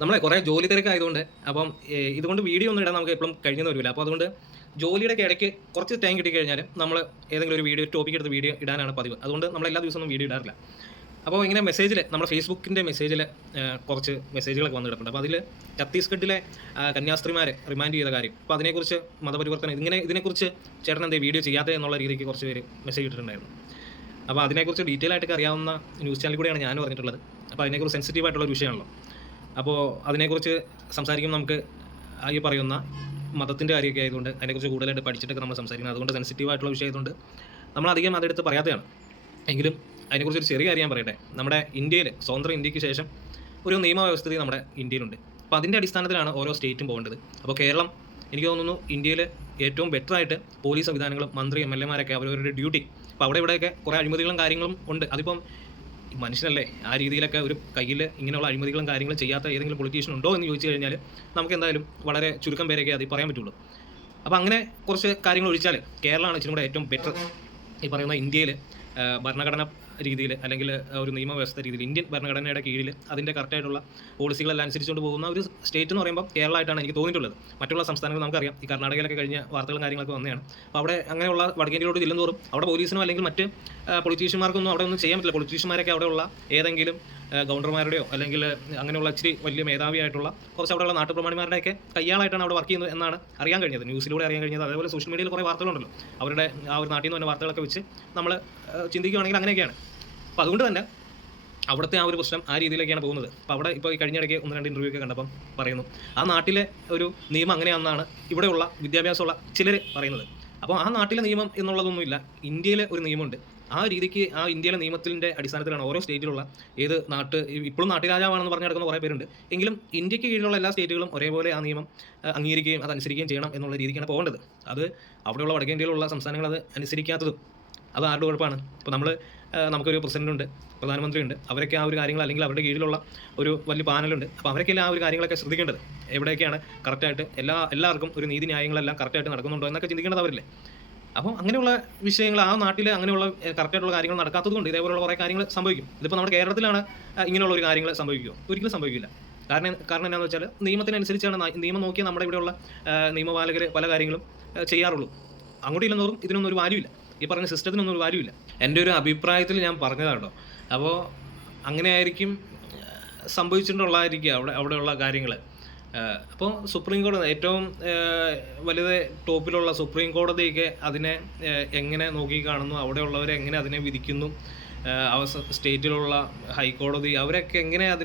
നമ്മളെ കുറേ ജോലി തിരക്കായതുകൊണ്ട് അപ്പം ഇതുകൊണ്ട് വീഡിയോ ഒന്നും ഇടാൻ നമുക്ക് എപ്പോഴും കഴിഞ്ഞെന്ന് വരില്ല അപ്പോൾ അതുകൊണ്ട് ജോലിയുടെ ഇടയ്ക്ക് കുറച്ച് ടൈം കിട്ടിക്കഴിഞ്ഞാൽ നമ്മൾ ഏതെങ്കിലും ഒരു വീഡിയോ ടോപ്പിക് എടുത്ത് വീഡിയോ ഇടാനാണ് പതിവ്. അതുകൊണ്ട് നമ്മൾ എല്ലാ ദിവസവും വീഡിയോ ഇടാറില്ല. അപ്പോൾ ഇങ്ങനെ മെസ്സേജിൽ നമ്മുടെ ഫേസ്ബുക്കിന്റെ മെസ്സേജിൽ കുറച്ച് മെസ്സേജുകളൊക്കെ വന്നു കിടപ്പുണ്ട് അപ്പോൾ അതിൽ ഛത്തീസ്ഗഡിലെ കന്യാസ്ത്രീമാരെ റിമാൻഡ് ചെയ്ത കാര്യം. അപ്പോൾ അതിനെക്കുറിച്ച് മതപരിവർത്തനം ഇങ്ങനെ ഇതിനെക്കുറിച്ച് ചേട്ടൻ എന്തേ വീഡിയോ ചെയ്യാതെ എന്നുള്ള രീതിക്ക് കുറച്ച് പേര് മെസ്സേജ് ഇട്ടിട്ടുണ്ടായിരുന്നു. അപ്പോൾ അതിനെക്കുറിച്ച് ഡീറ്റെയിൽ ആയിട്ടൊക്കെ അറിയാവുന്ന ന്യൂസ് ചാനൽ കൂടെയാണ് ഞാൻ പറഞ്ഞിട്ടുള്ളത് അപ്പോൾ അതിനെക്കുറിച്ച് സെൻസിറ്റീവ് ആയിട്ടുള്ള ഒരു വിഷയമാണല്ലോ. അപ്പോൾ അതിനെക്കുറിച്ച് സംസാരിക്കുമ്പോൾ നമുക്ക് ഈ പറയുന്ന മതത്തിന്റെ കാര്യമൊക്കെ ആയതുകൊണ്ട് അതിനെക്കുറിച്ച് കൂടുതലായിട്ട് പഠിച്ചിട്ടൊക്കെ നമ്മൾ സംസാരിക്കുന്നത്. അതുകൊണ്ട് സെൻസിറ്റീവ് ആയിട്ടുള്ള വിഷയമായതുകൊണ്ട് നമ്മൾ അധികം അതെടുത്ത് പറയാത്തതാണ്. എങ്കിലും അതിനെക്കുറിച്ച് ഒരു ചെറിയ കാര്യം ഞാൻ പറയട്ടെ. നമ്മുടെ ഇന്ത്യയിൽ സ്വതന്ത്ര ഇന്ത്യയ്ക്ക് ശേഷം ഒരു നിയമവ്യവസ്ഥിതി നമ്മുടെ ഇന്ത്യയിലുണ്ട്. അപ്പോൾ അതിന്റെ അടിസ്ഥാനത്തിലാണ് ഓരോ സ്റ്റേറ്റും പോകേണ്ടത്. അപ്പോൾ കേരളം എനിക്ക് തോന്നുന്നു ഇന്ത്യയിൽ ഏറ്റവും ബെറ്ററായിട്ട് പോലീസ് സംവിധാനങ്ങളും മന്ത്രി എം എൽ എമാരൊക്കെ അവരവരുടെ ഡ്യൂട്ടി അപ്പോൾ അവിടെ ഇവിടെയൊക്കെ കുറേ അഴിമതികളും കാര്യങ്ങളും ഉണ്ട്. അതിപ്പം മനുഷ്യനല്ലേ? ആ രീതിയിലൊക്കെ ഒരു കയ്യിൽ ഇങ്ങനെയുള്ള അഴിമതികളും കാര്യങ്ങളും ചെയ്യാത്ത ഏതെങ്കിലും പൊളിറ്റീഷ്യൻ ഉണ്ടോ എന്ന് ചോദിച്ചു കഴിഞ്ഞാൽ നമുക്ക് എന്തായാലും വളരെ ചുരുക്കം പേരൊക്കെ അത് പറയാൻ പറ്റുള്ളൂ. അപ്പോൾ അങ്ങനെ കുറച്ച് കാര്യങ്ങൾ ഒഴിച്ചാൽ കേരളമാണ് ഇച്ചിരി കൂടെ ഏറ്റവും ബെറ്റർ ഈ പറയുന്ന ഇന്ത്യയിൽ ഭരണഘടന രീതിയിൽ അല്ലെങ്കിൽ ഒരു നിയമവ്യവസ്ഥ രീതിയിൽ ഇന്ത്യൻ ഭരണഘടനയുടെ കീഴിൽ അതിന്റെ കറക്റ്റായിട്ടുള്ള പോളിസികളെല്ലാം അനുസരിച്ചുകൊണ്ട് പോകുന്ന ഒരു സ്റ്റേറ്റ് എന്ന് പറയുമ്പോൾ കേരളമായിട്ടാണ് എനിക്ക് തോന്നിയിട്ടുള്ളത്. മറ്റുള്ള സംസ്ഥാനങ്ങൾ നമുക്കറിയാം. ഈ കർണാടകയിലൊക്കെ കഴിഞ്ഞ വാർത്തകളും കാര്യങ്ങളൊക്കെ വന്നതാണ്. അപ്പോൾ അവിടെ അങ്ങനെയുള്ള വടക്കേന്ത്യയിലോട്ട് ചെല്ലുന്നതോറും അവിടെ പോലീസിനോ അല്ലെങ്കിൽ മറ്റ് പൊളിറ്റീഷ്യന്മാർക്കൊന്നും അവിടെ ഒന്നും ചെയ്യാൻ പറ്റില്ല. പൊളിറ്റീഷ്യന്മാരൊക്കെ അവിടെയുള്ള ഏതെങ്കിലും ഗവർണർമാരുടെയോ അല്ലെങ്കിൽ അങ്ങനെയുള്ള ഇച്ചിരി വലിയ മേധാവിയായിട്ടുള്ള കുറച്ച് അവിടെയുള്ള നാട്ടുപ്രമാണിമാരുടെയൊക്കെ കയ്യാളായിട്ടാണ് അവിടെ വർക്ക് ചെയ്യുന്നത് എന്നാണ് അറിയാൻ കഴിഞ്ഞത്. ന്യൂസിലൂടെ അറിയാൻ കഴിഞ്ഞത്. അതേപോലെ സോഷ്യൽ മീഡിയയിൽ കുറേ വാർത്തകളുണ്ടല്ലോ. അവരുടെ ആ ഒരു നാട്ടിൽ നിന്ന് തന്നെ വാർത്തകളൊക്കെ വെച്ച് നമ്മൾ ചിന്തിക്കുകയാണെങ്കിൽ അങ്ങനെയൊക്കെയാണ്. അപ്പോൾ അതുകൊണ്ട് തന്നെ അവിടുത്തെ ആ ഒരു പ്രശ്നം ആ രീതിയിലേക്കാണ് പോകുന്നത്. അപ്പോൾ അവിടെ ഇപ്പോൾ ഈ കഴിഞ്ഞിടയ്ക്ക് ഒന്ന് രണ്ട് ഇന്റർവ്യൂ ഒക്കെ കണ്ടപ്പം പറയുന്നു ആ നാട്ടിലെ ഒരു നിയമം അങ്ങനെയാണെന്നാണ് ഇവിടെയുള്ള വിദ്യാഭ്യാസമുള്ള ചിലർ പറയുന്നത്. അപ്പോൾ ആ നാട്ടിലെ നിയമം എന്നുള്ളതൊന്നുമില്ല ഇന്ത്യയിലെ ഒരു നിയമമുണ്ട്. ആ രീതിക്ക് ആ ഇന്ത്യയിലെ നിയമത്തിന്റെ അടിസ്ഥാനത്തിലാണ് ഓരോ സ്റ്റേറ്റിലുള്ള ഏത് നാട്ട് ഇപ്പോഴും നാട്ടുരാജാവാണെന്ന് പറഞ്ഞു നടക്കുന്ന കുറേ പേരുണ്ട്. എങ്കിലും ഇന്ത്യയ്ക്ക് കീഴിലുള്ള എല്ലാ സ്റ്റേറ്റുകളും ഒരേപോലെ ആ നിയമം അംഗീകരിക്കുകയും അത് അനുസരിക്കുകയും ചെയ്യണം എന്നുള്ള രീതിക്കാണ് പോകേണ്ടത്. അത് അവിടെയുള്ള വടക്കേന്ത്യയിലുള്ള സംസ്ഥാനങ്ങൾ അത് അനുസരിക്കാത്തതും അത് ആരുടെ കുഴപ്പമാണ് ഇപ്പോൾ നമ്മൾ നമുക്കൊരു പ്രസിഡന്റ് പ്രധാനമന്ത്രിയുണ്ട്. അവരൊക്കെ ആ ഒരു കാര്യങ്ങൾ അല്ലെങ്കിൽ അവരുടെ കീഴിലുള്ള ഒരു വലിയ പാനലുണ്ട്. അപ്പോൾ അവരൊക്കെയല്ലേ ആ ഒരു കാര്യങ്ങളൊക്കെ ശ്രദ്ധിക്കേണ്ടത്? എവിടെയൊക്കെയാണ് കറക്റ്റായിട്ട് എല്ലാ എല്ലാവർക്കും ഒരു നീതി ന്യായങ്ങളെല്ലാം കറക്റ്റായിട്ട് നടക്കുന്നുണ്ടോ എന്നൊക്കെ ചിന്തിക്കേണ്ടത് അവരില്ലേ? അപ്പോൾ അങ്ങനെയുള്ള വിഷയങ്ങൾ ആ നാട്ടിൽ അങ്ങനെയുള്ള കറക്റ്റായിട്ടുള്ള കാര്യങ്ങൾ നടക്കാത്തത് കൊണ്ട് ഇതേപോലുള്ള കുറേ കാര്യങ്ങൾ സംഭവിക്കും. ഇതിപ്പോൾ നമ്മുടെ കേരളത്തിലാണ് ഇങ്ങനെയുള്ള ഒരു കാര്യങ്ങൾ സംഭവിക്കുക. ഒരിക്കലും സംഭവിക്കില്ല. കാരണം കാരണം എന്താണെന്ന് വെച്ചാൽ നിയമത്തിനനുസരിച്ചാണ് നിയമം നോക്കിയാൽ നമ്മുടെ ഇവിടെയുള്ള നിയമപാലകർ പല കാര്യങ്ങളും ചെയ്യാറുള്ളൂ. അങ്ങോട്ട് ഇല്ലെന്നോറും ഇതിനൊന്നും ഒരു വാല്യൂ ഇല്ല. ഈ പറഞ്ഞ സിസ്റ്റത്തിനൊന്നും ഒരു വാല്യൂ ഇല്ല. എന്റെ ഒരു അഭിപ്രായത്തിൽ ഞാൻ പറഞ്ഞതാട്ടോ അപ്പോൾ അങ്ങനെ ആയിരിക്കും സംഭവിച്ചിട്ടുള്ളതായിരിക്കുക അവിടെ അവിടെയുള്ള കാര്യങ്ങൾ. അപ്പോൾ സുപ്രീം കോടതി ഏറ്റവും വലുത് ടോപ്പിലുള്ള സുപ്രീം കോടതിയൊക്കെ അതിനെ എങ്ങനെ നോക്കി കാണുന്നു അവിടെയുള്ളവരെ എങ്ങനെ അതിനെ വിധിക്കുന്നു അവസ സ്റ്റേറ്റിലുള്ള ഹൈക്കോടതി അവരൊക്കെ എങ്ങനെ അതിനെ